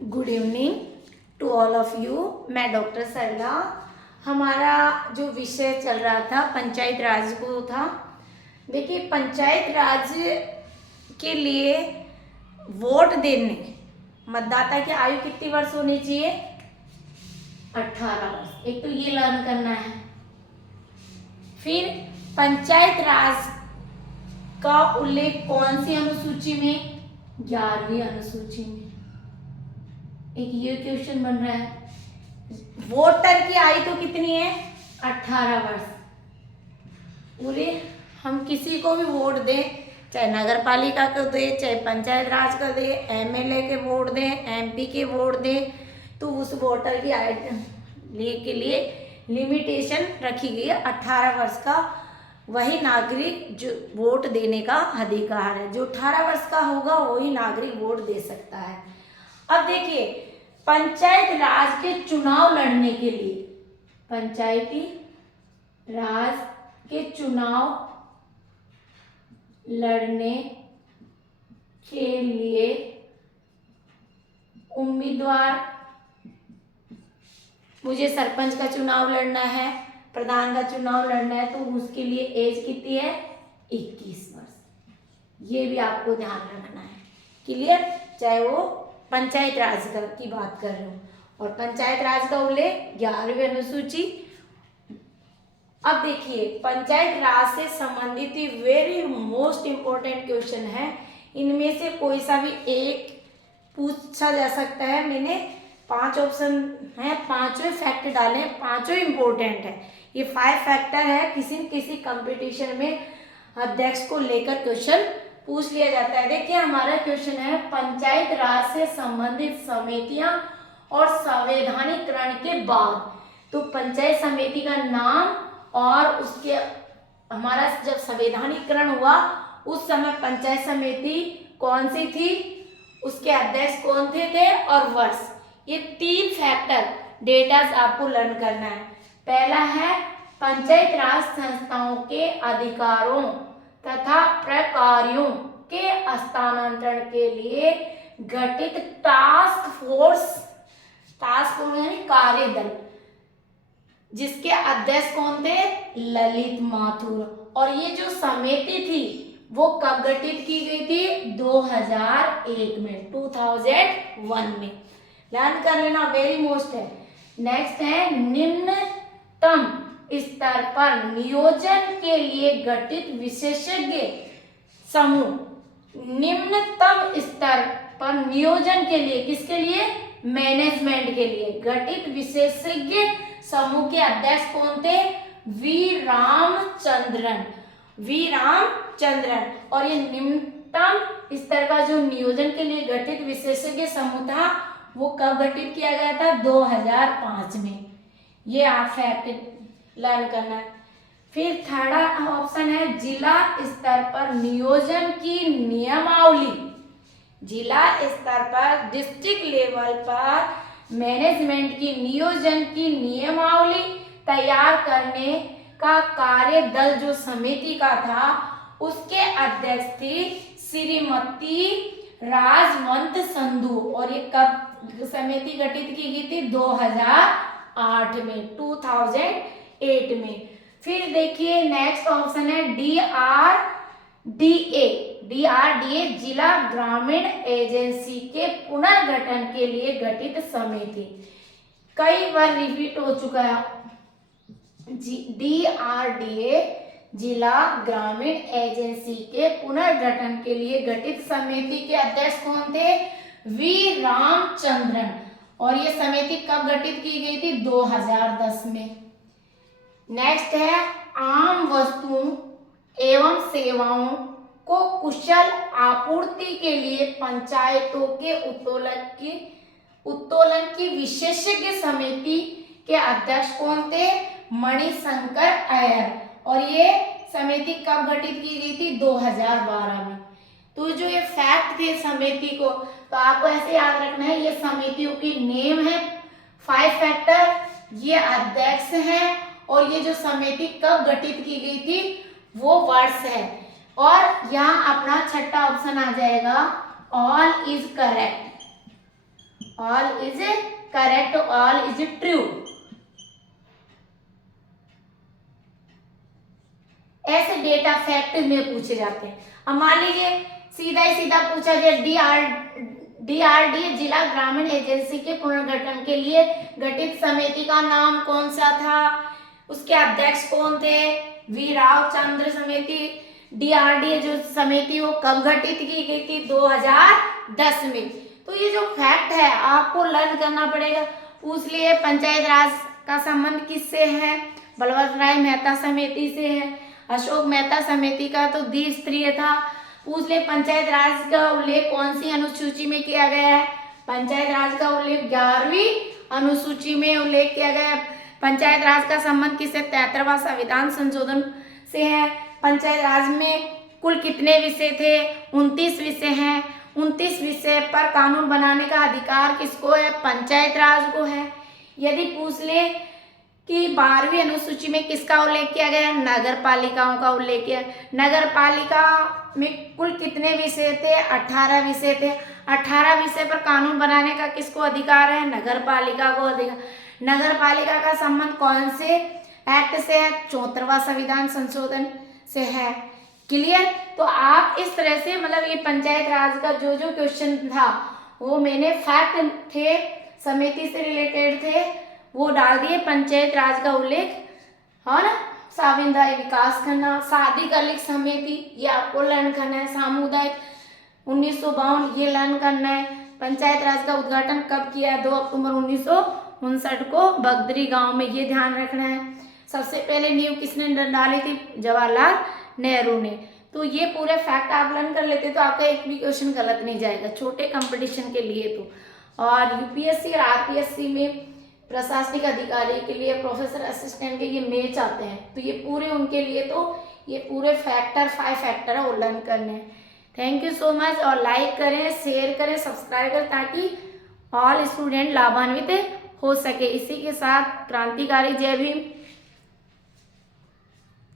Good evening to all of you. मैं doctor Sarla. हमारा जो विषय चल रहा था पंचायत राज को था। देखिए, पंचायत राज के लिए वोट देने मतदाता की आयु कितनी वर्ष होनी चाहिए? 18 वर्ष। एक तो ये लर्न करना है। फिर पंचायत राज का उल्लेख कौन सी अनुसूची में? 11वीं अनुसूची में। एक ये क्वेश्चन बन रहा है। वोटर की आयु तो कितनी है? 18 वर्ष। पूरे हम किसी को भी वोट दें, चाहे नगर पालिका को दे, चाहे पंचायत राज का दे, एमएलए के वोट दें, एमपी के वोट दें, तो उस वोटर की आयु के लिए लिमिटेशन रखी गई है 18 वर्ष का। वही नागरिक जो वोट देने का अधिकार है। जो 18 वर्ष का होगा वही नागरिक वोट दे सकता है। अब देखिए, पंचायत राज के चुनाव लड़ने के लिए, पंचायती राज के चुनाव लड़ने के लिए उम्मीदवार, मुझे सरपंच का चुनाव लड़ना है, प्रधान का चुनाव लड़ना है, तो उसके लिए एज कितनी है? 21 वर्ष। ये भी आपको ध्यान रखना है। क्लियर? चाहे वो पंचायत राज की बात कर रहे हो। और पंचायत राज का उल्लेख 11वीं अनुसूची। अब देखिए, पंचायत राज से संबंधित वेरी मोस्ट इंपॉर्टेंट क्वेश्चन है। इनमें से कोई सा भी एक पूछा जा सकता है। मैंने 5 ऑप्शन है, 5वें फैक्ट डाले, 5 इंपॉर्टेंट है। ये 5 फैक्टर है। किसी न किसी कंपटीशन में अध्यक्ष को लेकर क्वेश्चन पूछ लिया जाता है। देखिए, हमारा क्वेश्चन है पंचायत राज से संबंधित समितियां और संवैधानिकरण के बाद। तो पंचायत समिति का नाम और उसके, हमारा जब संवैधानिकरण हुआ उस समय पंचायत समिति कौन सी थी, उसके अध्यक्ष कौन थे और वर्ष। ये 3 फैक्टर डेटास आपको लर्न करना है। पहला है पंचायत राज संस्थाओं के अधिकारों तथा प्रकार्यों के हस्तांतरण के लिए गठित टास्क फोर्स यानी कार्यदल, जिसके अध्यक्ष कौन थे? ललित माथुर। और ये जो समिति थी वो कब गठित की गई थी? 2001 में, 2001 में। लर्न कर लेना, वेरी मोस्ट है। नेक्स्ट है निम्नतम स्तर पर नियोजन के लिए गठित विशेषज्ञ समूह। निम्नतम स्तर पर नियोजन के लिए, किसके लिए? मैनेजमेंट के लिए गठित विशेषज्ञ समूह के अध्यक्ष कौन थे? वी रामचंद्रन। और ये निम्नतम स्तर का जो नियोजन के लिए गठित विशेषज्ञ समूह था वो कब गठित किया गया था? 2005 में। ये आप फैक्ट लर्न करना है। फिर थर्ड ऑप्शन है जिला स्तर पर नियोजन की नियमावली। जिला स्तर पर, डिस्ट्रिक्ट लेवल पर मैनेजमेंट की नियोजन की नियमावली तैयार करने का कार्य दल जो समिति का था उसके अध्यक्ष थी श्रीमती राजवंत संधू। और ये कब समिति गठित की गई थी? 2008 में, 2008 में। फिर देखिए, नेक्स्ट ऑप्शन है DRDA जिला ग्रामीण एजेंसी के पुनर्गठन के लिए गठित समिति। कई बार रिपीट हो चुका है। DRDA जिला ग्रामीण एजेंसी के पुनर्गठन के लिए गठित समिति के अध्यक्ष कौन थे? वी रामचंद्रन। और ये समिति कब गठित की गई थी? 2010 में। नेक्स्ट है आम वस्तुओं एवं सेवाओं को कुशल आपूर्ति के लिए पंचायतों के उत्तोलन की विशेषज्ञ समिति के अध्यक्ष कौन थे? मणिशंकर अय्यर। और ये समिति कब गठित की गई थी? 2012 में। तो जो ये फैक्ट थे समिति को, तो आपको ऐसे याद रखना है। ये समितियों की नेम है, 5 फैक्टर, ये अध्यक्ष हैं, और ये जो समिति कब गठित की गई थी वो वर्ष है। और यहाँ अपना छठा ऑप्शन आ जाएगा, all is correct. All is correct, all is true. ऐसे डेटा फैक्ट में पूछे जाते हैं। अब मान लीजिए सीधा ही सीधा पूछा जाए, डीआरडीए जिला ग्रामीण एजेंसी के पुनर्गठन के लिए गठित समिति का नाम कौन सा था, उसके अध्यक्ष कौन थे, वी राव चंद्र समिति। डीआरडीए जो समिति वो कब गठित की गई थी, 2010 में। तो ये जो फैक्ट है आपको लर्न करना पड़ेगा। पूछ लिए पंचायत राज का संबंध किससे है, बलवंत राय मेहता समिति से है। अशोक मेहता समिति का तो द्विस्तरीय था। पूछ ले पंचायत राज का उल्लेख कौन सी अनुसूची में किया गया है, पंचायत राज का उल्लेख 11वीं अनुसूची में उल्लेख किया गया है। पंचायत राज का संबंध किससे, 73वां संविधान संशोधन से है। पंचायत राज में कुल कितने विषय थे, 29 विषय हैं। 29 विषय पर कानून बनाने का अधिकार किसको है, पंचायत राज को है। यदि पूछ ले कि 12वीं अनुसूची में किसका उल्लेख किया गया, नगर पालिकाओं का उल्लेख किया। नगर पालिका में कुल कितने विषय थे, 18 विषय थे। 18 विषय पर कानून बनाने का किसको अधिकार है, नगर पालिका को अधिकार। नगर पालिका का संबंध कौन से एक्ट से है, 74वां संविधान संशोधन से है। क्लियर। तो आप इस तरह से मतलब ये पंचायत राज का जो जो क्वेश्चन था वो मैंने फैक्ट थे, समिति से रिलेटेड थे, वो डाल दिए। पंचायत राज का उल्लेख है ना, सामुदायिक विकास खंड, साधिकालिक समिति ये आपको लर्न करना है। सामुदायिक 1952 ये लर्न करना है। पंचायत राज का उद्घाटन कब किया है, 2 अक्टूबर 1959 को बगदरी गांव में, ये ध्यान रखना है। सबसे पहले नींव किसने डाली थी, जवाहरलाल नेहरू ने। तो ये पूरे फैक्ट आप लर्न कर लेते तो आपका एक भी क्वेश्चन गलत नहीं जाएगा, छोटे कंपटीशन के लिए तो। और यूपीएससी और आरपीएससी में प्रशासनिक अधिकारी के लिए, प्रोफेसर असिस्टेंट के ये मैच आते हैं, तो ये पूरे उनके लिए तो ये पूरे फैक्टर 5 फैक्टर है वो लर्न करने हैं। Thank you so much. और लाइक करें, शेयर करें, सब्सक्राइब करें ताकि ऑल स्टूडेंट लाभान्वित हो सके। इसी के साथ क्रांतिकारी जय भीम।